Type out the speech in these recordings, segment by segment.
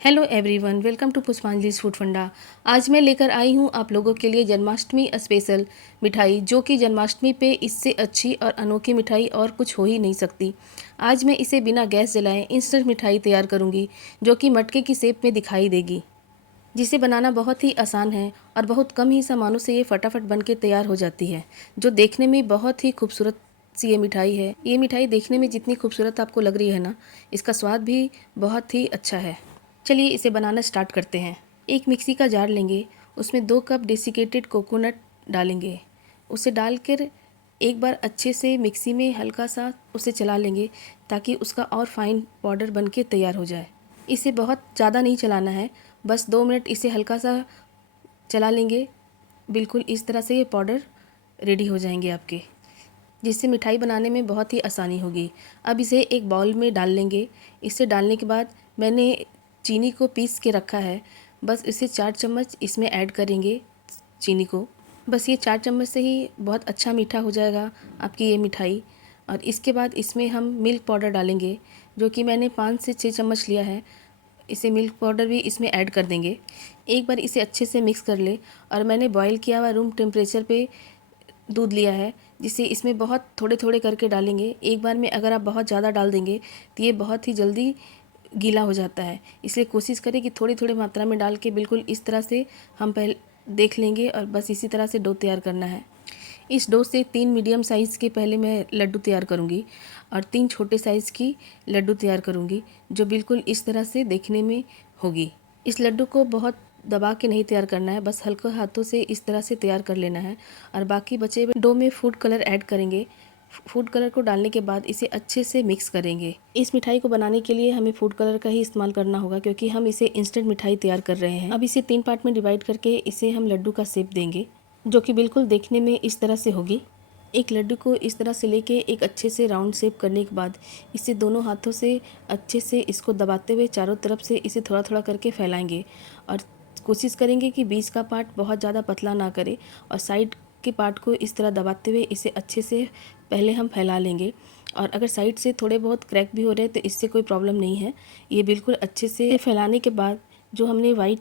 Hello everyone, welcome to पुष्पांजलि's food फंडा। आज मैं लेकर आई हूँ आप लोगों के लिए जन्माष्टमी स्पेशल मिठाई, जो कि जन्माष्टमी पे इससे अच्छी और अनोखी मिठाई और कुछ हो ही नहीं सकती। आज मैं इसे बिना गैस जलाए इंस्टेंट मिठाई तैयार करूँगी, जो कि मटके की शेप में दिखाई देगी, जिसे बनाना बहुत ही आसान है और बहुत कम ही सामानों से ये फटाफट बन के तैयार हो जाती है, जो देखने में बहुत ही खूबसूरत सी ये मिठाई है। ये मिठाई देखने में जितनी खूबसूरत आपको लग रही है ना, इसका स्वाद भी बहुत ही अच्छा है। चलिए इसे बनाना स्टार्ट करते हैं। एक मिक्सी का जार लेंगे, उसमें 2 कप डेसिकेटेड कोकोनट डालेंगे। उसे डालकर एक बार अच्छे से मिक्सी में हल्का सा उसे चला लेंगे, ताकि उसका और फाइन पाउडर बन के तैयार हो जाए। इसे बहुत ज़्यादा नहीं चलाना है, बस 2 मिनट इसे हल्का सा चला लेंगे। बिल्कुल इस तरह से ये पाउडर रेडी हो जाएंगे आपके, जिससे मिठाई बनाने में बहुत ही आसानी होगी। अब इसे एक बाउल में डाल लेंगे। इसे डालने के बाद मैंने चीनी को पीस के रखा है, बस इसे 4 चम्मच इसमें ऐड करेंगे चीनी को। बस ये 4 चम्मच से ही बहुत अच्छा मीठा हो जाएगा आपकी ये मिठाई। और इसके बाद इसमें हम मिल्क पाउडर डालेंगे, जो कि मैंने 5 से 6 चम्मच लिया है। इसे मिल्क पाउडर भी इसमें ऐड कर देंगे। एक बार इसे अच्छे से मिक्स कर ले। और मैंने बॉईल किया हुआ रूम टेम्परेचर पे दूध लिया है, जिसे इसमें बहुत थोड़े थोड़े करके डालेंगे। एक बार में अगर आप बहुत ज़्यादा डाल देंगे तो ये बहुत ही जल्दी गीला हो जाता है, इसलिए कोशिश करें कि थोड़ी थोड़ी मात्रा में डाल के बिल्कुल इस तरह से हम पहले देख लेंगे। और बस इसी तरह से डो तैयार करना है। इस डो से 3 मीडियम साइज़ के पहले मैं लड्डू तैयार करूँगी और 3 छोटे साइज़ की लड्डू तैयार करूँगी, जो बिल्कुल इस तरह से देखने में होगी। इस लड्डू को बहुत दबा के नहीं तैयार करना है, बस हल्के हाथों से इस तरह से तैयार कर लेना है। और बाकी बचे हुए डो में फूड कलर ऐड करेंगे। फूड कलर को डालने के बाद इसे अच्छे से मिक्स करेंगे। इस मिठाई को बनाने के लिए हमें फूड कलर का ही इस्तेमाल करना होगा, क्योंकि हम इसे इंस्टेंट मिठाई तैयार कर रहे हैं। अब इसे 3 पार्ट में डिवाइड करके इसे हम लड्डू का शेप देंगे, जो कि बिल्कुल देखने में इस तरह से होगी। एक लड्डू को इस तरह से लेके एक अच्छे से राउंड शेप करने के बाद इसे दोनों हाथों से अच्छे से इसको दबाते हुए चारों तरफ से इसे थोड़ा थोड़ा करके फैलाएंगे। और कोशिश करेंगे कि बीच का पार्ट बहुत ज़्यादा पतला ना करे, और साइड के पार्ट को इस तरह दबाते हुए इसे अच्छे से पहले हम फैला लेंगे। और अगर साइड से थोड़े बहुत क्रैक भी हो रहे हैं तो इससे कोई प्रॉब्लम नहीं है। ये बिल्कुल अच्छे से फैलाने के बाद जो हमने वाइट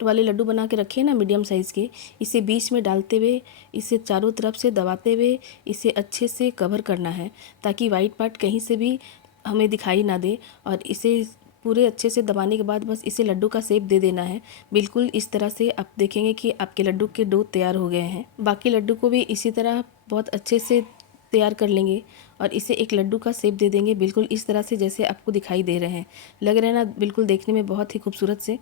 वाले लड्डू बना के रखे हैं ना मीडियम साइज़ के, इसे बीच में डालते हुए इसे चारों तरफ से दबाते हुए इसे अच्छे से कवर करना है, ताकि वाइट पार्ट कहीं से भी हमें दिखाई ना दे। और इसे पूरे अच्छे से दबाने के बाद बस इसे लड्डू का शेप दे देना है। बिल्कुल इस तरह से आप देखेंगे कि आपके लड्डू के डो तैयार हो गए हैं। बाकी लड्डू को भी इसी तरह बहुत अच्छे से तैयार कर लेंगे और इसे एक लड्डू का शेप दे देंगे, बिल्कुल इस तरह से जैसे आपको दिखाई दे रहे हैं। लग रहे हैं ना बिल्कुल देखने में बहुत ही खूबसूरत से।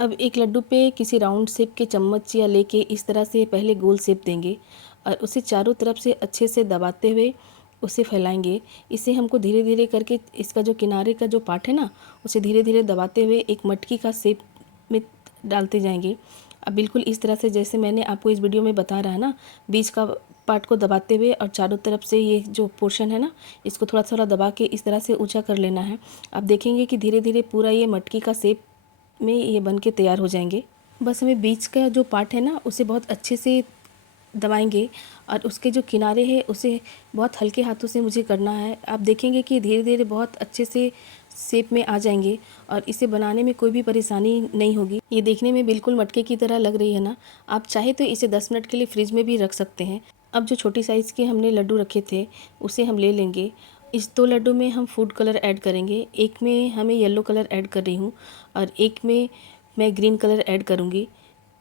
अब एक लड्डू पे किसी राउंड शेप के चम्मच या लेके इस तरह से पहले गोल शेप देंगे और उसे चारों तरफ से अच्छे से दबाते हुए उसे फैलाएंगे। इसे हमको धीरे धीरे करके इसका जो किनारे का जो पार्ट है ना, उसे धीरे धीरे दबाते हुए एक मटकी का शेप में डालते जाएंगे। अब बिल्कुल इस तरह से जैसे मैंने आपको इस वीडियो में बता रहा है ना, बीच का पार्ट को दबाते हुए और चारों तरफ से ये जो पोर्शन है ना, इसको थोड़ा थोड़ा दबा के इस तरह से ऊंचा कर लेना है। आप देखेंगे कि धीरे धीरे पूरा ये मटकी का शेप में ये बन के तैयार हो जाएंगे। बस हमें बीच का जो पार्ट है ना, उसे बहुत अच्छे से दबाएंगे और उसके जो किनारे हैं उसे बहुत हल्के हाथों से मुझे करना है। आप देखेंगे कि धीरे धीरे बहुत अच्छे से शेप में आ जाएंगे और इसे बनाने में कोई भी परेशानी नहीं होगी। ये देखने में बिल्कुल मटके की तरह लग रही है ना। आप चाहे तो इसे 10 मिनट के लिए फ्रिज में भी रख सकते हैं। अब जो छोटी साइज़ के हमने लड्डू रखे थे उसे हम ले लेंगे। इस 2 लड्डू में हम फूड कलर ऐड करेंगे। एक में हमें येलो कलर ऐड कर रही हूँ और एक में मैं ग्रीन कलर ऐड करूँगी।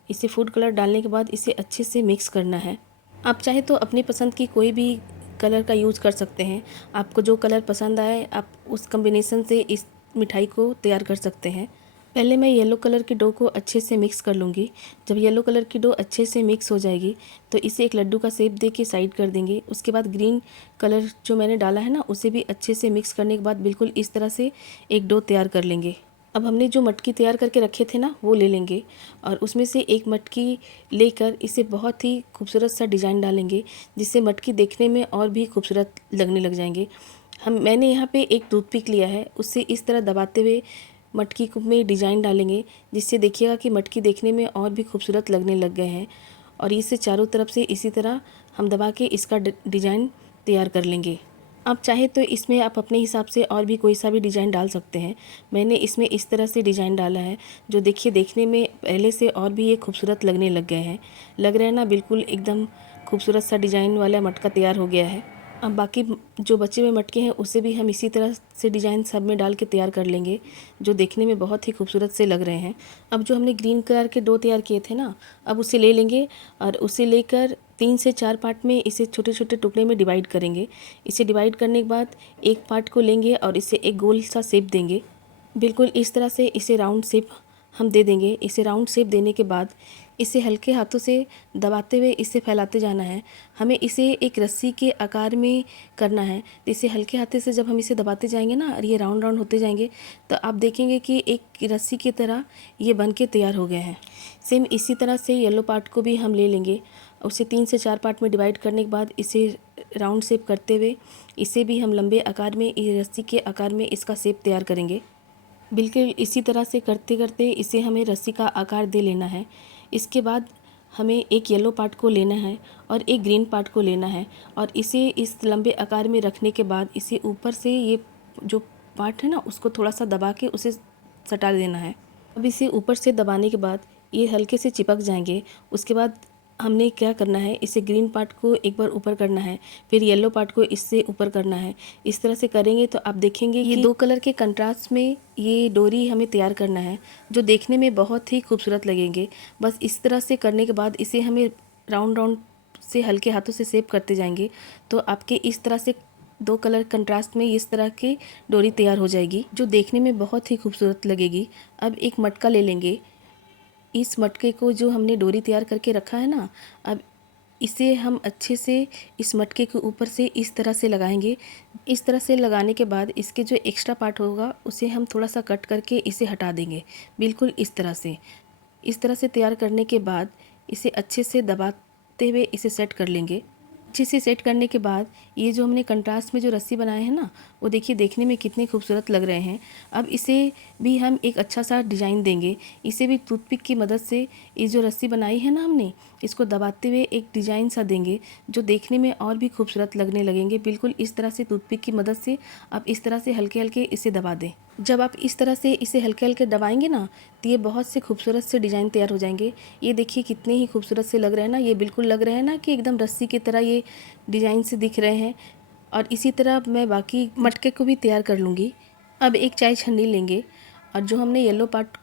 इसे फूड कलर डालने के बाद इसे अच्छे से मिक्स करना है। आप चाहे तो अपनी पसंद की कोई भी कलर का यूज़ कर सकते हैं। आपको जो कलर पसंद आए आप उस कॉम्बिनेशन से इस मिठाई को तैयार कर सकते हैं। पहले मैं येलो कलर की डो को अच्छे से मिक्स कर लूँगी। जब येलो कलर की डो अच्छे से मिक्स हो जाएगी तो इसे एक लड्डू का शेप दे के साइड कर देंगे। उसके बाद ग्रीन कलर जो मैंने डाला है ना, उसे भी अच्छे से मिक्स करने के बाद बिल्कुल इस तरह से एक डो तैयार कर लेंगे। अब हमने जो मटकी तैयार करके रखे थे ना, वो ले लेंगे और उसमें से एक मटकी लेकर इसे बहुत ही खूबसूरत सा डिज़ाइन डालेंगे, जिससे मटकी देखने में और भी खूबसूरत लगने लग जाएंगे। मैंने यहाँ पे एक टूथपिक लिया है, उससे इस तरह दबाते हुए मटकी में डिज़ाइन डालेंगे, जिससे देखिएगा कि मटकी देखने में और भी खूबसूरत लगने लग गए हैं। और इसे चारों तरफ से इसी तरह हम दबा के इसका डिज़ाइन तैयार कर लेंगे। आप चाहे तो इसमें आप अपने हिसाब से और भी कोई सा भी डिज़ाइन डाल सकते हैं। मैंने इसमें इस तरह से डिज़ाइन डाला है जो देखिए देखने में पहले से और भी ये खूबसूरत लगने लग गए हैं। लग रहा है ना, बिल्कुल एकदम खूबसूरत सा डिज़ाइन वाला मटका तैयार हो गया है। अब बाकी जो बचे हुए मटके हैं उसे भी हम इसी तरह से डिज़ाइन सब में डाल के तैयार कर लेंगे, जो देखने में बहुत ही खूबसूरत से लग रहे हैं। अब जो हमने ग्रीन कलर के डो तैयार किए थे ना, अब उसे ले लेंगे और उसे लेकर 3 से 4 पार्ट में इसे छोटे छोटे टुकड़े में डिवाइड करेंगे। इसे डिवाइड करने के बाद एक पार्ट को लेंगे और इसे एक गोल सा शेप देंगे। बिल्कुल इस तरह से इसे राउंड शेप हम दे देंगे। इसे राउंड शेप देने के बाद इसे हल्के हाथों से दबाते हुए इसे फैलाते जाना है। हमें इसे एक रस्सी के आकार में करना है। तो इसे हल्के हाथों से जब हम इसे दबाते जाएंगे ना और ये राउंड राउंड होते जाएंगे, तो आप देखेंगे कि एक रस्सी की तरह ये बन के तैयार हो गए हैं। सेम इसी तरह से येलो पार्ट को भी हम ले लेंगे। उसे 3 से 4 पार्ट में डिवाइड करने के बाद इसे राउंड शेप करते हुए इसे भी हम लंबे आकार में, ये रस्सी के आकार में इसका शेप तैयार करेंगे। बिल्कुल इसी तरह से करते करते इसे हमें रस्सी का आकार दे लेना है। इसके बाद हमें एक येलो पार्ट को लेना है और एक ग्रीन पार्ट को लेना है और इसे इस लंबे आकार में रखने के बाद इसे ऊपर से ये जो पार्ट है ना उसको थोड़ा सा दबा के उसे सटा देना है। अब इसे ऊपर से दबाने के बाद ये हल्के से चिपक जाएंगे। उसके बाद हमने क्या करना है, इसे ग्रीन पार्ट को एक बार ऊपर करना है, फिर येलो पार्ट को इससे ऊपर करना है। इस तरह से करेंगे तो आप देखेंगे ये 2 कलर के कंट्रास्ट में ये डोरी हमें तैयार करना है, जो देखने में बहुत ही खूबसूरत लगेंगे। बस इस तरह से करने के बाद इसे हमें राउंड राउंड से हल्के हाथों से शेप करते जाएंगे, तो आपके इस तरह से 2 कलर कंट्रास्ट में इस तरह की डोरी तैयार हो जाएगी, जो देखने में बहुत ही खूबसूरत लगेगी। अब एक मटका ले लेंगे। इस मटके को जो हमने डोरी तैयार करके रखा है ना, अब इसे हम अच्छे से इस मटके के ऊपर से इस तरह से लगाएंगे। इस तरह से लगाने के बाद इसके जो एक्स्ट्रा पार्ट होगा उसे हम थोड़ा सा कट करके इसे हटा देंगे। बिल्कुल इस तरह से तैयार करने के बाद इसे अच्छे से दबाते हुए इसे सेट कर लेंगे। अच्छे से सेट करने के बाद ये जो हमने कंट्रास्ट में जो रस्सी बनाए हैं ना, वो देखिए देखने में कितने खूबसूरत लग रहे हैं। अब इसे भी हम एक अच्छा सा डिज़ाइन देंगे। इसे भी टूथपिक की मदद से ये जो रस्सी बनाई है ना हमने, इसको दबाते हुए एक डिज़ाइन सा देंगे, जो देखने में और भी खूबसूरत लगने लगेंगे। बिल्कुल इस तरह से टूथपिक की मदद से आप इस तरह से हल्के हल्के इसे दबा दें। जब आप इस तरह से इसे हल्के हल्के दबाएंगे ना, तो ये बहुत से खूबसूरत से डिज़ाइन तैयार हो जाएंगे। ये देखिए कितने ही खूबसूरत से लग रहे हैं ना, ये बिल्कुल लग रहे हैं ना कि एकदम रस्सी की तरह ये डिज़ाइन से दिख रहे हैं। और इसी तरह मैं बाकी मटके को भी तैयार कर लूँगी। अब एक चाय छन्नी लेंगे और जो हमने येलो पार्ट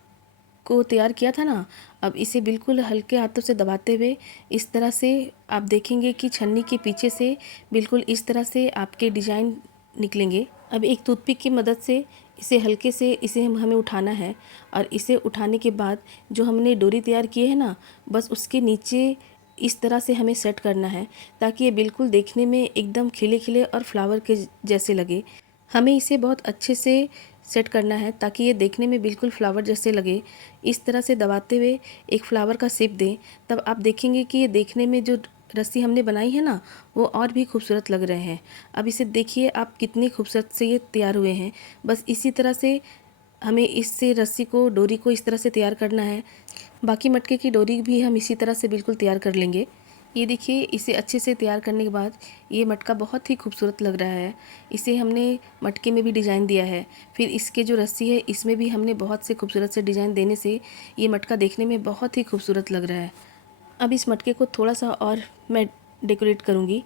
को तैयार किया था ना, अब इसे बिल्कुल हल्के हाथों से दबाते हुए इस तरह से आप देखेंगे कि छन्नी के पीछे से बिल्कुल इस तरह से आपके डिज़ाइन निकलेंगे। अब एक टूथपिक की मदद से इसे हल्के से इसे हमें उठाना है और इसे उठाने के बाद जो हमने डोरी तैयार की है ना, बस उसके नीचे इस तरह से हमें सेट करना है, ताकि ये बिल्कुल देखने में एकदम खिले खिले और फ्लावर के जैसे लगे। हमें इसे बहुत अच्छे से सेट करना है ताकि ये देखने में बिल्कुल फ्लावर जैसे लगे। इस तरह से दबाते हुए एक फ्लावर का शेप दें, तब आप देखेंगे कि ये देखने में जो रस्सी हमने बनाई है ना, वो और भी खूबसूरत लग रहे हैं। अब इसे देखिए आप कितने खूबसूरत से ये तैयार हुए हैं। बस इसी तरह से हमें इससे रस्सी को, डोरी को इस तरह से तैयार करना है। बाकी मटके की डोरी भी हम इसी तरह से बिल्कुल तैयार कर लेंगे। ये देखिए इसे अच्छे से तैयार करने के बाद ये मटका बहुत ही खूबसूरत लग रहा है। इसे हमने मटके में भी डिज़ाइन दिया है, फिर इसके जो रस्सी है इसमें भी हमने बहुत से खूबसूरत से डिज़ाइन देने से ये मटका देखने में बहुत ही खूबसूरत लग रहा है। अब इस मटके को थोड़ा सा और मैं डेकोरेट करूँगी।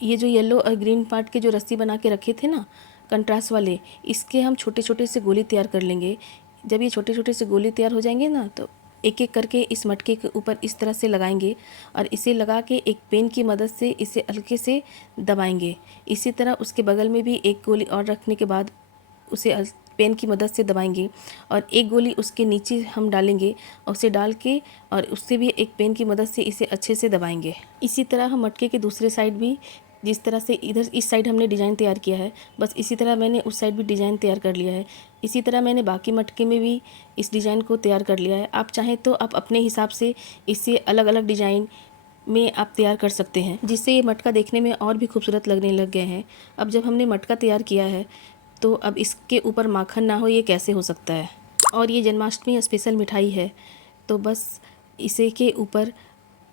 ये जो येलो और ग्रीन पार्ट के जो रस्सी बना के रखे थे ना कंट्रास्ट वाले, इसके हम छोटे छोटे से गोली तैयार कर लेंगे। जब ये छोटे छोटे से गोली तैयार हो जाएंगे ना, तो एक एक करके इस मटके के ऊपर इस तरह से लगाएंगे और इसे लगा के एक पेन की मदद से इसे हल्के से दबाएंगे। इसी तरह उसके बगल में भी एक गोली और रखने के बाद उसे पेन की मदद से दबाएंगे और एक गोली उसके नीचे हम डालेंगे और उसे डाल के और उससे भी एक पेन की मदद से इसे अच्छे से दबाएंगे। इसी तरह हम मटके के दूसरे साइड भी, जिस तरह से इधर इस साइड हमने डिज़ाइन तैयार किया है, बस इसी तरह मैंने उस साइड भी डिज़ाइन तैयार कर लिया है। इसी तरह मैंने बाकी मटके में भी इस डिज़ाइन को तैयार कर लिया है। आप चाहें तो आप अपने हिसाब से इसे अलग अलग डिज़ाइन में आप तैयार कर सकते हैं, जिससे ये मटका देखने में और भी खूबसूरत लगने लग गए हैं। अब जब हमने मटका तैयार किया है, तो अब इसके ऊपर माखन ना हो ये कैसे हो सकता है। और ये जन्माष्टमी स्पेशल मिठाई है, तो बस इसे के ऊपर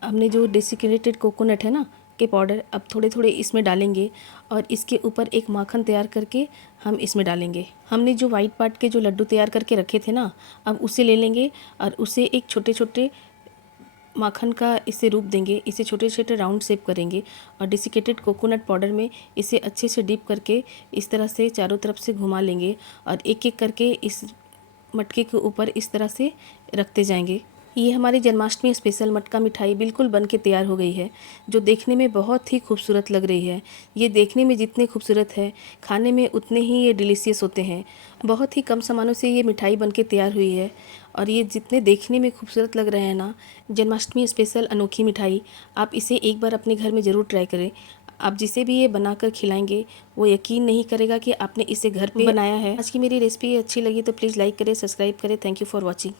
हमने जो डेसिकेटेड कोकोनट है ना, के पाउडर अब थोड़े थोड़े इसमें डालेंगे और इसके ऊपर एक माखन तैयार करके हम इसमें डालेंगे। हमने जो वाइट पार्ट के जो लड्डू तैयार करके रखे थे ना, अब उसे ले लेंगे और उसे एक छोटे छोटे माखन का इसे रूप देंगे। इसे छोटे छोटे राउंड शेप करेंगे और डेसिकेटेड कोकोनट पाउडर में इसे अच्छे से डिप करके इस तरह से चारों तरफ से घुमा लेंगे और एक एक करके इस मटके के ऊपर इस तरह से रखते जाएंगे। ये हमारी जन्माष्टमी स्पेशल मटका मिठाई बिल्कुल बन के तैयार हो गई है, जो देखने में बहुत ही खूबसूरत लग रही है। ये देखने में जितनी खूबसूरत है, खाने में उतने ही ये डिलीशियस होते हैं। बहुत ही कम सामानों से ये मिठाई बन के तैयार हुई है और ये जितने देखने में खूबसूरत लग रहे हैं ना, जन्माष्टमी स्पेशल अनोखी मिठाई, आप इसे एक बार अपने घर में ज़रूर ट्राई करें। आप जिसे भी ये बनाकर खिलाएंगे वो यकीन नहीं करेगा कि आपने इसे घर पे बनाया है। आज की मेरी रेसिपी अच्छी लगी तो प्लीज़ लाइक करें, सब्सक्राइब करें। Thank you for watching.